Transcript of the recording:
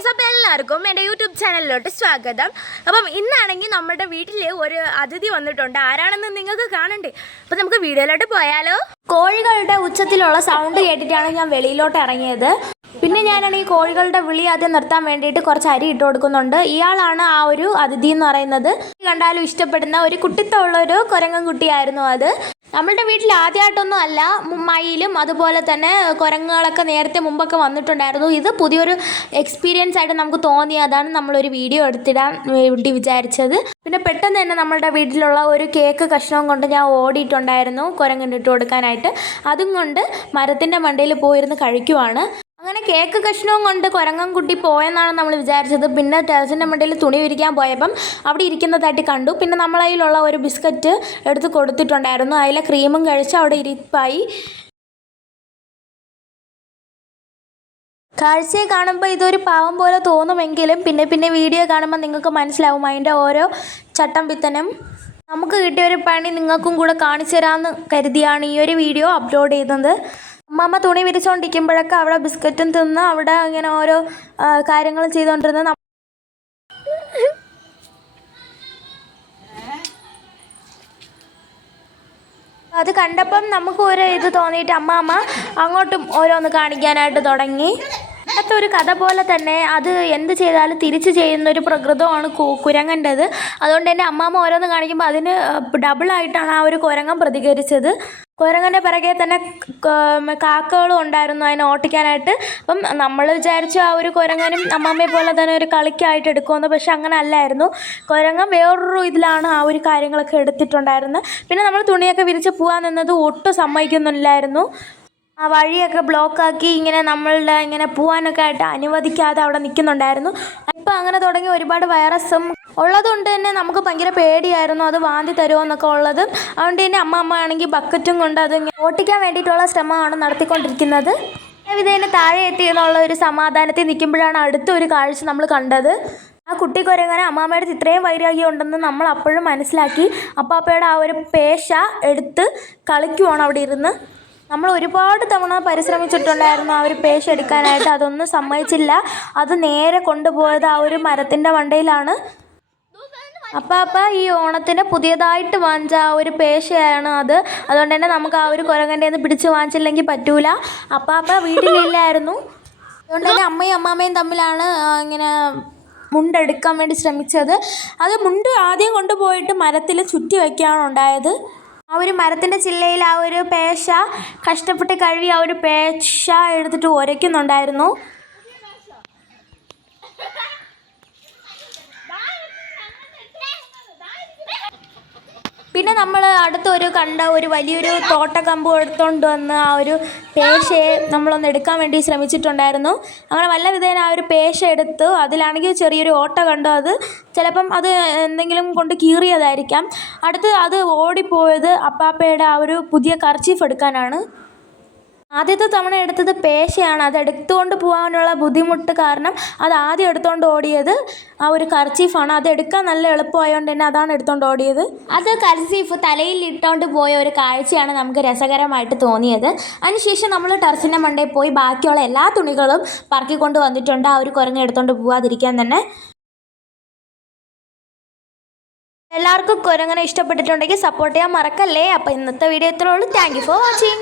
Guys, അപ്പോൾ എല്ലാവർക്കും എൻ്റെ യൂട്യൂബ് ചാനലിലോട്ട് സ്വാഗതം. അപ്പം ഇന്നാണെങ്കിൽ നമ്മുടെ വീട്ടിൽ ഒരു അതിഥി വന്നിട്ടുണ്ട്. ആരാണെന്ന് നിങ്ങൾക്ക് കാണണ്ടേ? അപ്പം നമുക്ക് വീഡിയോയിലോട്ട് പോയാലോ. കോഴികളുടെ ഉച്ചത്തിലുള്ള സൗണ്ട് കേട്ടിട്ടാണ് ഞാൻ വെളിയിലോട്ട് ഇറങ്ങിയത്. പിന്നെ ഞാനാണെങ്കിൽ കോഴികളുടെ വിളി ആദ്യം നിർത്താൻ വേണ്ടിയിട്ട് കുറച്ച് അരി ഇട്ട് കൊടുക്കുന്നുണ്ട്. ഇയാളാണ് ആ ഒരു അതിഥി എന്ന് പറയുന്നത്. കണ്ടാലും ഇഷ്ടപ്പെടുന്ന ഒരു കുട്ടിത്തമുള്ളൊരു കുരങ്ങൻ കുട്ടിയായിരുന്നു അത്. നമ്മളുടെ വീട്ടിൽ ആദ്യമായിട്ടൊന്നും അല്ല, മയിലും അതുപോലെ തന്നെ കുരങ്ങുകളൊക്കെ നേരത്തെ മുമ്പൊക്കെ വന്നിട്ടുണ്ടായിരുന്നു. ഇത് പുതിയൊരു എക്സ്പീരിയൻസ് ആയിട്ട് നമുക്ക് തോന്നി. അതാണ് നമ്മളൊരു വീഡിയോ എടുത്തിടാൻ വേണ്ടി വിചാരിച്ചത്. പിന്നെ പെട്ടെന്ന് തന്നെ നമ്മളുടെ വീട്ടിലുള്ള ഒരു കേക്ക് കഷ്ണവും കൊണ്ട് ഞാൻ ഓടിയിട്ടുണ്ടായിരുന്നു കുരങ്ങിന് ഇട്ട് കൊടുക്കാനായിട്ട്. അതും കൊണ്ട് മരത്തിൻ്റെ മണ്ടയിൽ പോയിരുന്ന് കഴിക്കുവാണ്. അങ്ങനെ കേക്ക് കഷ്ണവും കൊണ്ട് കുരങ്ങൻകുട്ടി പോയെന്നാണ് നമ്മൾ വിചാരിച്ചത്. പിന്നെ ടെറസിൻ്റെ മണ്ടയിൽ തുണി വിരിക്കാൻ പോയപ്പം അവിടെ ഇരിക്കുന്നതായിട്ട് കണ്ടു. പിന്നെ നമ്മളതിലുള്ള ഒരു ബിസ്ക്കറ്റ് എടുത്ത് കൊടുത്തിട്ടുണ്ടായിരുന്നു. അതിലെ ക്രീമും കഴിച്ച് അവിടെ ഇരിപ്പായി. കാഴ്ചയെ കാണുമ്പോൾ ഇതൊരു പാവം പോലെ തോന്നുമെങ്കിലും പിന്നെ വീഡിയോ കാണുമ്പോൾ നിങ്ങൾക്ക് മനസ്സിലാവും അതിൻ്റെ ഓരോ ചട്ടം പിത്തനും. നമുക്ക് കിട്ടിയ ഒരു പണി നിങ്ങൾക്കും കൂടെ കാണിച്ചു തരാമെന്ന് കരുതിയാണ് ഈ ഒരു വീഡിയോ അപ്ലോഡ് ചെയ്യുന്നത്. അമ്മ തുണി വിരിച്ചുകൊണ്ടിരിക്കുമ്പോഴൊക്കെ അവിടെ ബിസ്ക്കറ്റും തിന്ന് അവിടെ ഇങ്ങനെ ഓരോ കാര്യങ്ങളും ചെയ്തുകൊണ്ടിരുന്നത്. അത് കണ്ടപ്പം നമുക്ക് ഒരു ഇത് തോന്നിയിട്ട് അമ്മ അങ്ങോട്ടും ഓരോന്ന് കാണിക്കാനായിട്ട് തുടങ്ങി. അങ്ങനത്തെ ഒരു കഥ പോലെ തന്നെ അത് എന്ത് ചെയ്താലും തിരിച്ച് ചെയ്യുന്നൊരു പ്രകൃതമാണ് കുരങ്ങൻ്റെത്. അതുകൊണ്ട് തന്നെ അമ്മാമ്മ ഓരോന്ന് കാണിക്കുമ്പോൾ അതിന് ഡബിളായിട്ടാണ് ആ ഒരു കുരങ്ങൻ പ്രതികരിച്ചത്. കുരങ്ങൻ്റെ പിറകെ തന്നെ കാക്കകളും ഉണ്ടായിരുന്നു അതിനെ ഓട്ടിക്കാനായിട്ട്. അപ്പം നമ്മൾ വിചാരിച്ചു ആ ഒരു കുരങ്ങനും അമ്മാമ്മയെ പോലെ തന്നെ ഒരു കളിക്കായിട്ട് എടുക്കുമെന്ന്. പക്ഷെ അങ്ങനെ അല്ലായിരുന്നു. കുരങ്ങൻ വേറൊരു ഇതിലാണ് ആ ഒരു കാര്യങ്ങളൊക്കെ എടുത്തിട്ടുണ്ടായിരുന്നത്. പിന്നെ നമ്മൾ തുണിയൊക്കെ വിരിച്ച് പോകാൻ നിന്നത് ഒട്ടും സമ്മതിക്കുന്നില്ലായിരുന്നു. ആ വഴിയൊക്കെ ബ്ലോക്കാക്കി നമ്മളുടെ പോകാനൊക്കെ ആയിട്ട് അനുവദിക്കാതെ അവിടെ നിൽക്കുന്നുണ്ടായിരുന്നു. ഇപ്പം അങ്ങനെ തുടങ്ങി ഒരുപാട് വൈറസും ഉള്ളതുകൊണ്ട് തന്നെ നമുക്ക് ഭയങ്കര പേടിയായിരുന്നു അത് വാന്തി തരുമോ എന്നൊക്കെ ഉള്ളത്. അതുകൊണ്ട് തന്നെ അമ്മ ആണെങ്കിൽ ബക്കറ്റും കൊണ്ട് അത് ഓട്ടിക്കാൻ വേണ്ടിയിട്ടുള്ള ശ്രമമാണ് നടത്തിക്കൊണ്ടിരിക്കുന്നത്. വിധേന താഴെ എത്തി എന്നുള്ള ഒരു സമാധാനത്തിൽ നിൽക്കുമ്പോഴാണ് അടുത്തൊരു കാഴ്ച നമ്മൾ കണ്ടത്. ആ കുട്ടി കുരങ്ങനെ അമ്മാമ്മയുടെ ഇത്രയും വൈരാഗ്യം ഉണ്ടെന്ന് നമ്മൾ അപ്പോഴും മനസ്സിലാക്കി. അപ്പാപ്പയുടെ ആ ഒരു പേശ എടുത്ത് കളിക്കുവാണ് അവിടെ ഇരുന്ന്. നമ്മൾ ഒരുപാട് തവണ പരിശ്രമിച്ചിട്ടുണ്ടായിരുന്നു ആ ഒരു പേശ എടുക്കാനായിട്ട്. അതൊന്നും സമ്മതിച്ചില്ല. അത് നേരെ കൊണ്ടുപോയത് ആ ഒരു മരത്തിൻ്റെ മണ്ടയിലാണ്. അപ്പാപ്പ ഈ ഓണത്തിന് പുതിയതായിട്ട് വാങ്ങിച്ച ആ ഒരു പേശയാണ് അത്. അതുകൊണ്ട് തന്നെ നമുക്ക് ആ ഒരു കുരങ്ങൻ്റെ നിന്ന് പിടിച്ച് വാങ്ങിച്ചില്ലെങ്കിൽ പറ്റൂല. അപ്പാപ്പ വീട്ടിലില്ലായിരുന്നു. അതുകൊണ്ട് തന്നെ അമ്മയും അമ്മാമ്മയും തമ്മിലാണ് മുണ്ടെടുക്കാൻ വേണ്ടി ശ്രമിച്ചത്. അത് മുണ്ട് ആദ്യം കൊണ്ടുപോയിട്ട് മരത്തിൽ ചുറ്റി വയ്ക്കുകയാണ് ഉണ്ടായത്. ആ ഒരു മരത്തിൻ്റെ ചില്ലയിൽ ആ ഒരു പേശ കഷ്ടപ്പെട്ട് കഴുകി ആ ഒരു പേശ എടുത്തിട്ട് ഉരയ്ക്കുന്നുണ്ടായിരുന്നു. പിന്നെ നമ്മൾ അടുത്തൊരു കണ്ട ഒരു വലിയൊരു തോട്ടക്കമ്പ് എടുത്തുകൊണ്ട് വന്ന് ആ ഒരു പേശയെ നമ്മളൊന്ന് എടുക്കാൻ വേണ്ടി ശ്രമിച്ചിട്ടുണ്ടായിരുന്നു. അങ്ങനെ വല്ല വിധേന ആ ഒരു പേശ എടുത്തു. അതിലാണെങ്കിൽ ചെറിയൊരു ഓട്ട കണ്ടു. അത് ചിലപ്പം അത് എന്തെങ്കിലും കൊണ്ട് കീറിയതായിരിക്കാം. അടുത്ത് അത് ഓടിപ്പോയത് അപ്പാപ്പയുടെ ആ ഒരു പുതിയ കർച്ചീഫ് എടുക്കാനാണ്. ആദ്യത്തെ തവണ എടുത്തത് പേശയാണ്. അത് എടുത്തുകൊണ്ട് പോകാനുള്ള ബുദ്ധിമുട്ട് കാരണം അത് ആദ്യം എടുത്തുകൊണ്ട് ഓടിയത് ആ ഒരു കർച്ചീഫാണ്. അത് എടുക്കാൻ നല്ല എളുപ്പമായതുകൊണ്ട് തന്നെ അതാണ് എടുത്തുകൊണ്ട് ഓടിയത്. അത് കർച്ചീഫ് തലയിൽ ഇട്ടുകൊണ്ട് പോയ ഒരു കാഴ്ചയാണ് നമുക്ക് രസകരമായിട്ട് തോന്നിയത്. അതിനുശേഷം നമ്മൾ ടെറസിൻ്റെ മണ്ടയിൽ പോയി ബാക്കിയുള്ള എല്ലാ തുണികളും പറക്കിക്കൊണ്ട് വന്നിട്ടുണ്ട് ആ ഒരു കുരങ്ങ് എടുത്തുകൊണ്ട് പോകാതിരിക്കാൻ തന്നെ. എല്ലാവർക്കും കുരങ്ങനെ ഇഷ്ടപ്പെട്ടിട്ടുണ്ടെങ്കിൽ സപ്പോർട്ട് ചെയ്യാൻ മറക്കല്ലേ. അപ്പോൾ ഇന്നത്തെ വീഡിയോ ഇത്രയേ ഉള്ളൂ. Thank you for watching.